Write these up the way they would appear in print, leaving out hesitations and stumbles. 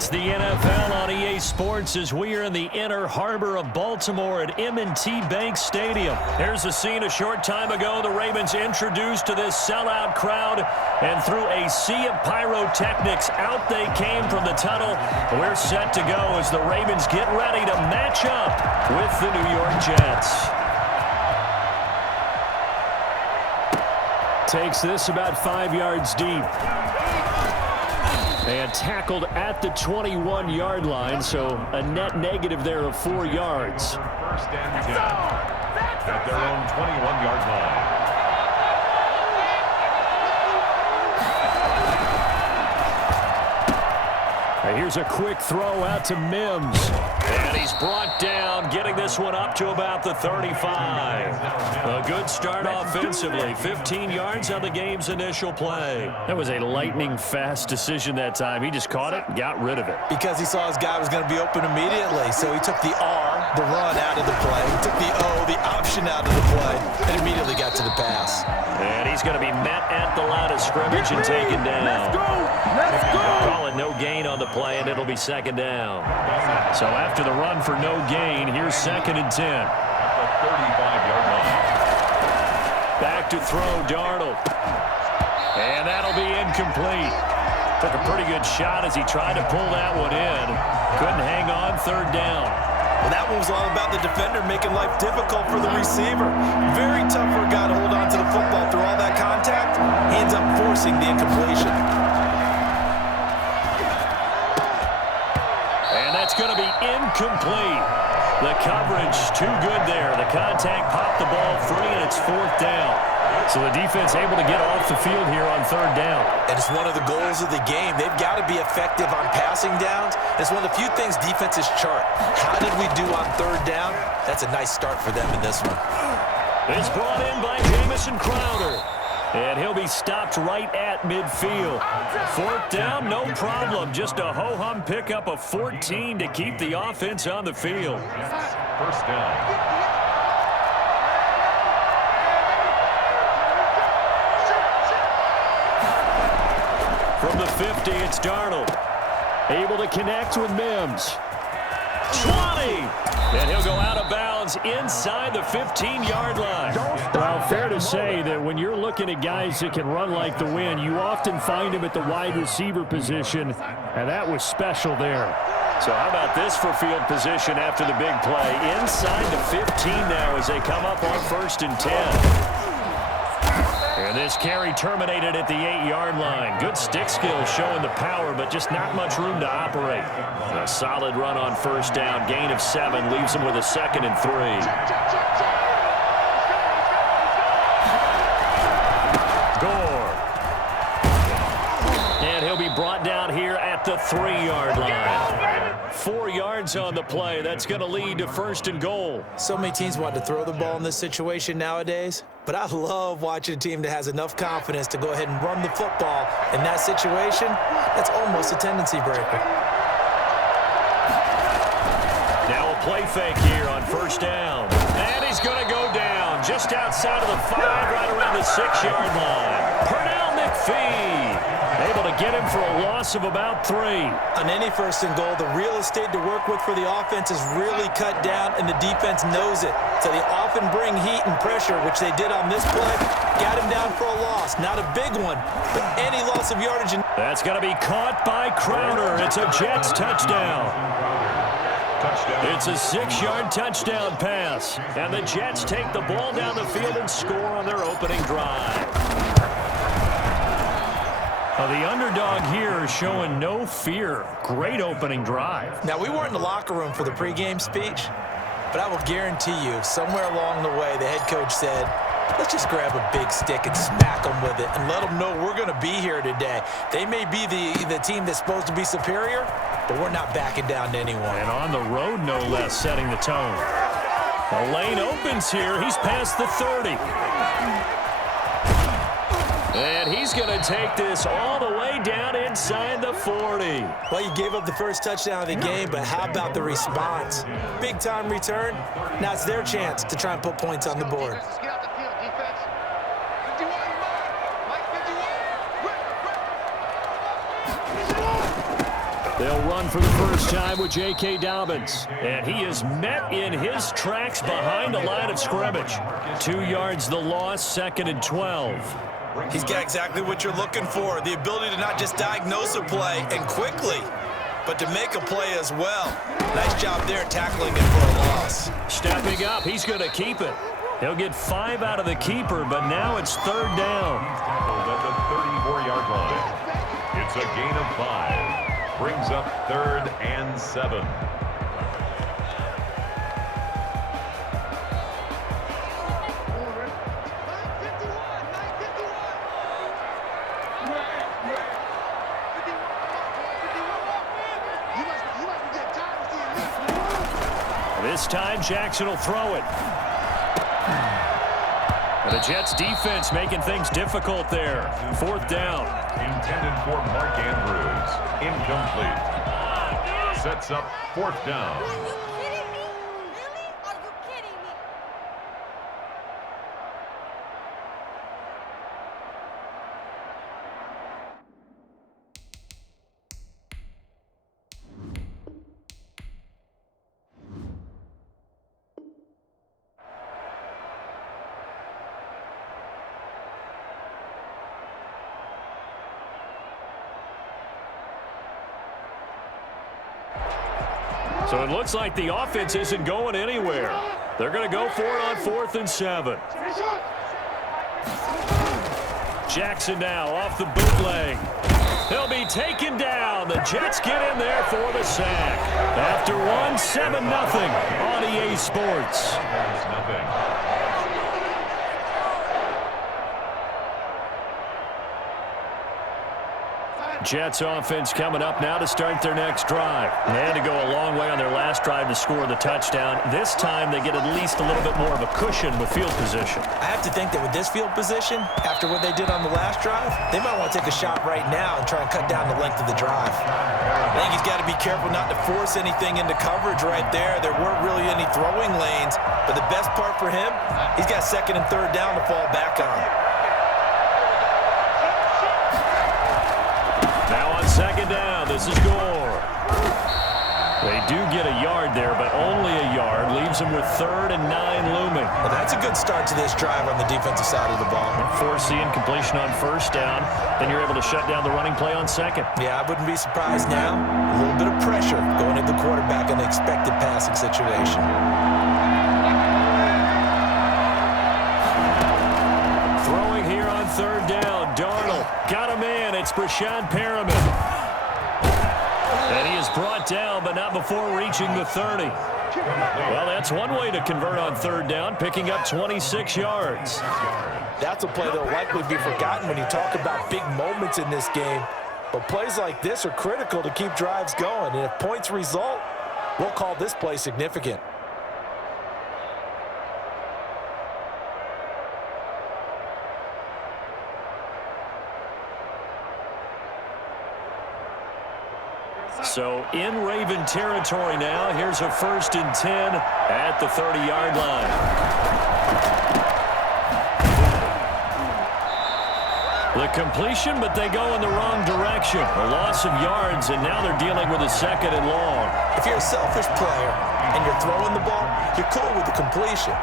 It's the NFL on EA Sports as we are in the inner harbor of Baltimore at M&T Bank Stadium. Here's a scene a short time ago. The Ravens introduced to this sellout crowd, and through a sea of pyrotechnics, out they came from the tunnel. We're set to go as the Ravens get ready to match up with the New York Jets. Takes this about 5 yards deep. And tackled at the 21-yard line, so a net negative there of 4 yards. First and 10 at their own 21-yard line. And here's a quick throw out to Mims. And he's brought down, getting this one up to about the 35. A good start offensively. 15 yards on the game's initial play. That was a lightning-fast decision that time. He just caught it and got rid of it. Because he saw his guy was going to be open immediately. So he took the R, the run, out of the play. He took the O, the option, out of the play, and immediately got to the pass. And he's going to be met at the line of scrimmage and taken down. Let's go! Let's go! Call it no gain on the play, and it'll be second down. So after the run for no gain, here's 2nd and 10. At the 35-yard line. Back to throw, Darnold. And that'll be incomplete. Took a pretty good shot as he tried to pull that one in. Couldn't hang on, 3rd down. Well, that one was all about the defender making life difficult for the receiver. Very tough for a guy to hold on to the football through all that contact. He ends up forcing the incompletion. And that's going to be incomplete. The coverage too good there. The contact popped the ball free, and it's 4th down. So the defense able to get off the field here on 3rd down. And it's one of the goals of the game. They've got to be effective on passing downs. It's one of the few things defenses chart. How did we do on 3rd down? That's a nice start for them in this one. It's brought in by Jamison Crowder. And he'll be stopped right at midfield. 4th down, no problem. Just a ho-hum pickup of 14 to keep the offense on the field. First down. From the 50, it's Darnold. Able to connect with Mims. 20! And he'll go out of bounds inside the 15-yard line. Well, fair to say that when you're looking at guys that can run like the wind, you often find them at the wide receiver position, and that was special there. So how about this for field position after the big play? Inside the 15 now as they come up on 1st and 10. And this carry terminated at the 8-yard line. Good stick skills showing the power, but just not much room to operate. A solid run on 1st down. Gain of 7 leaves him with a 2nd and 3. Gore. And he'll be brought down here at the 3-yard line. 4 yards on the play. That's going to lead to 1st and goal. So many teams want to throw the ball in this situation nowadays, but I love watching a team that has enough confidence to go ahead and run the football. In that situation, that's almost a tendency breaker. Now a play fake here on 1st down. And he's going to go down just outside of the 5, right around the 6-yard line. Pernell McPhee able to get him for a loss of about 3. On any 1st and goal, the real estate to work with for the offense is really cut down, and the defense knows it. So they often bring heat and pressure, which they did on this play. Got him down for a loss. Not a big one, but any loss of yardage. That's going to be caught by Crowder. It's a Jets touchdown. It's a 6-yard touchdown pass. And the Jets take the ball down the field and score on their opening drive. The underdog here is showing no fear. Great opening drive. Now, we weren't in the locker room for the pregame speech, but I will guarantee you, somewhere along the way, the head coach said, let's just grab a big stick and smack them with it and let them know we're going to be here today. They may be the team that's supposed to be superior, but we're not backing down to anyone. And on the road, no less, setting the tone. The lane opens here. He's past the 30. And he's going to take this all the way down inside the 40. Well, you gave up the first touchdown of the game, but how about the response? Big-time return. Now it's their chance to try and put points on the board. They'll run for the first time with J.K. Dobbins. And he is met in his tracks behind the line of scrimmage. 2 yards the loss, 2nd and 12. He's got exactly what you're looking for, the ability to not just diagnose a play and quickly, but to make a play as well. Nice job there tackling it for a loss. Stepping up, he's going to keep it. He'll get 5 out of the keeper, but now it's 3rd down. He's tackled at the 34-yard line. It's a gain of 5. Brings up 3rd and 7. This time, Jackson will throw it. And the Jets defense making things difficult there. 4th down. Intended for Mark Andrews. Incomplete. Sets up 4th down. Are you kidding me? Really? Are you kidding me? So it looks like the offense isn't going anywhere. They're going to go for it on 4th and 7. Jackson now off the bootleg. He'll be taken down. The Jets get in there for the sack. After one, 7-0 on EA Sports. Jets offense coming up now to start their next drive. They had to go a long way on their last drive to score the touchdown. This time they get at least a little bit more of a cushion with field position. I have to think that with this field position, after what they did on the last drive, they might want to take a shot right now and try and cut down the length of the drive. I think he's got to be careful not to force anything into coverage right there. There weren't really any throwing lanes, but the best part for him, he's got 2nd and 3rd down to fall back on. Now on 2nd down, this is Gore. They do get a yard there, but only a yard. Leaves them with 3rd and 9 looming. Well, that's a good start to this drive on the defensive side of the ball. Forcing completion on 1st down. Then you're able to shut down the running play on 2nd. Yeah, I wouldn't be surprised now. A little bit of pressure going at the quarterback in an expected passing situation. Throwing here on 3rd down. Darnold got a man. It's Brashad Perriman. And he is brought down, but not before reaching the 30. Well, that's one way to convert on 3rd down, picking up 26 yards. That's a play that will likely be forgotten when you talk about big moments in this game. But plays like this are critical to keep drives going. And if points result, we'll call this play significant. So in Raven territory now. Here's a 1st and 10 at the 30-yard line. The completion, but they go in the wrong direction. A loss of yards, and now they're dealing with a 2nd and long. If you're a selfish player and you're throwing the ball, you're cool with the completion.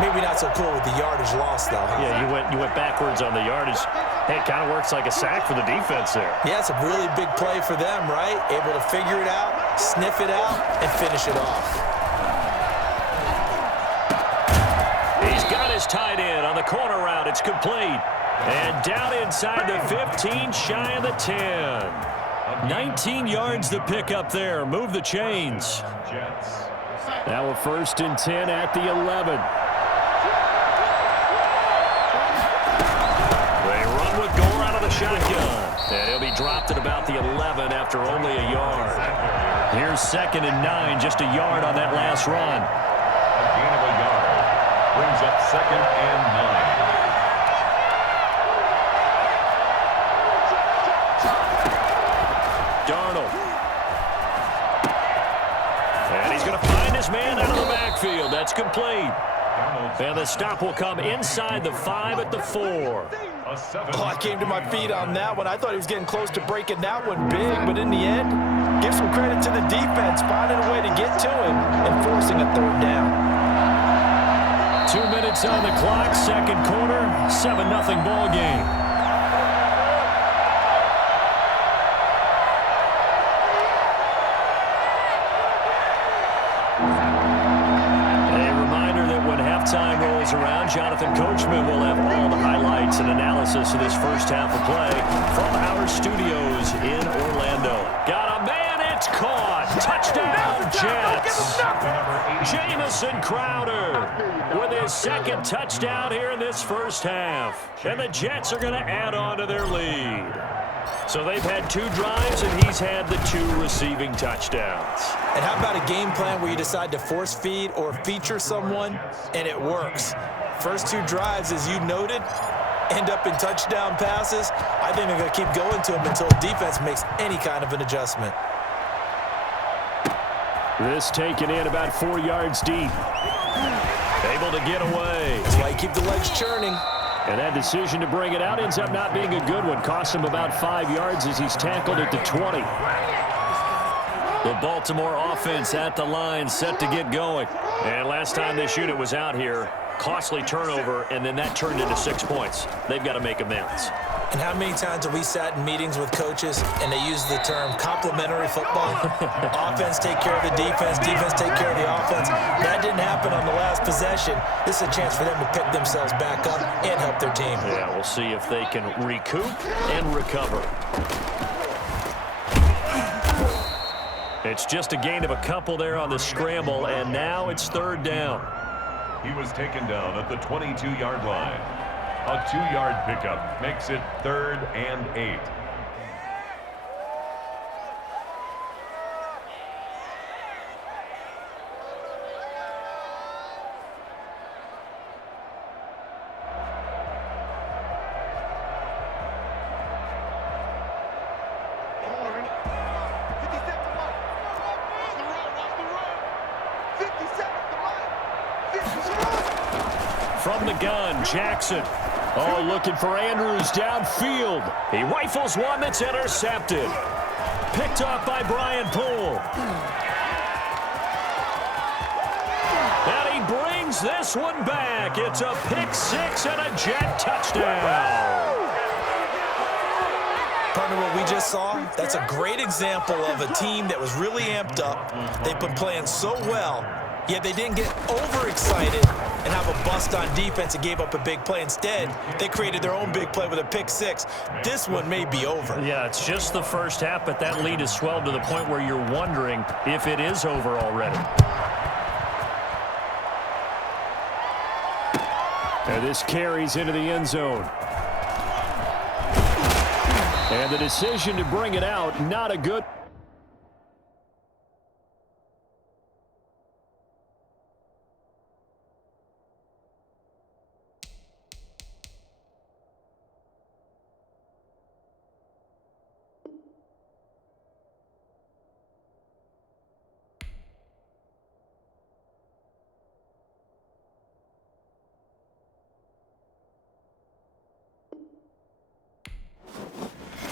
Maybe not so cool with the yardage loss, though, huh? Yeah, you went backwards on the yardage. Hey, it kind of works like a sack for the defense there. Yeah, it's a really big play for them, right? Able to figure it out, sniff it out, and finish it off. He's got his tight end on the corner route. It's complete. And down inside the 15, shy of the 10. 19 yards to pick up there. Move the chains. Now a 1st and 10 at the 11. They run with Gore out of the shotgun. And he'll be dropped at about the 11 after only a yard. Here's 2nd and 9, just a yard on that last run. A gain of a yard. Brings up 2nd and 9. Darnold. And he's going to find his man out of the backfield. That's complete. And the stop will come inside the 5 at the 4. Oh, I came to my feet on that one. I thought he was getting close to breaking that one big, but in the end, Give some credit to the defense, finding a way to get to him and forcing a third down. 2 minutes on the clock, second quarter, 7-0 ball game. Halftime rolls around. Jonathan Coachman will have all the highlights and analysis of this first half of play from our studios in Orlando. Got a man, it's caught. Touchdown, Jets. Jamison Crowder with his second touchdown here in this first half. And the Jets are going to add on to their lead. So they've had 2 drives, and he's had the 2 receiving touchdowns. And how about a game plan where you decide to force feed or feature someone, and it works? First 2 drives, as you noted, end up in touchdown passes. I think they're going to keep going to them until defense makes any kind of an adjustment. This taken in about 4 yards deep. Able to get away. That's why you keep the legs churning. And that decision to bring it out ends up not being a good one. Cost him about 5 yards as he's tackled at the 20. The Baltimore offense at the line, set to get going. And last time they shoot it was out here. Costly turnover, and then that turned into 6 points. They've got to make amends. And how many times have we sat in meetings with coaches and they use the term complementary football? Offense take care of the defense, defense take care of the offense. That didn't happen on the last possession. This is a chance for them to pick themselves back up and help their team. Yeah, we'll see if they can recoup and recover. It's just a gain of a couple there on the scramble, and now it's third down. He was taken down at the 22-yard line. A 2-yard pickup makes it 3rd and 8. From the gun, Jackson. Oh, looking for Andrews downfield. He rifles one that's intercepted. Picked off by Brian Poole. And he brings this one back. It's a pick 6 and a Jet touchdown. Partner, what we just saw, that's a great example of a team that was really amped up. They've been playing so well, yet they didn't get overexcited and have a bust on defense and gave up a big play. Instead, they created their own big play with a pick 6. This one may be over. Yeah, it's just the first half, but that lead has swelled to the point where you're wondering if it is over already. And this carries into the end zone. And the decision to bring it out, not a good...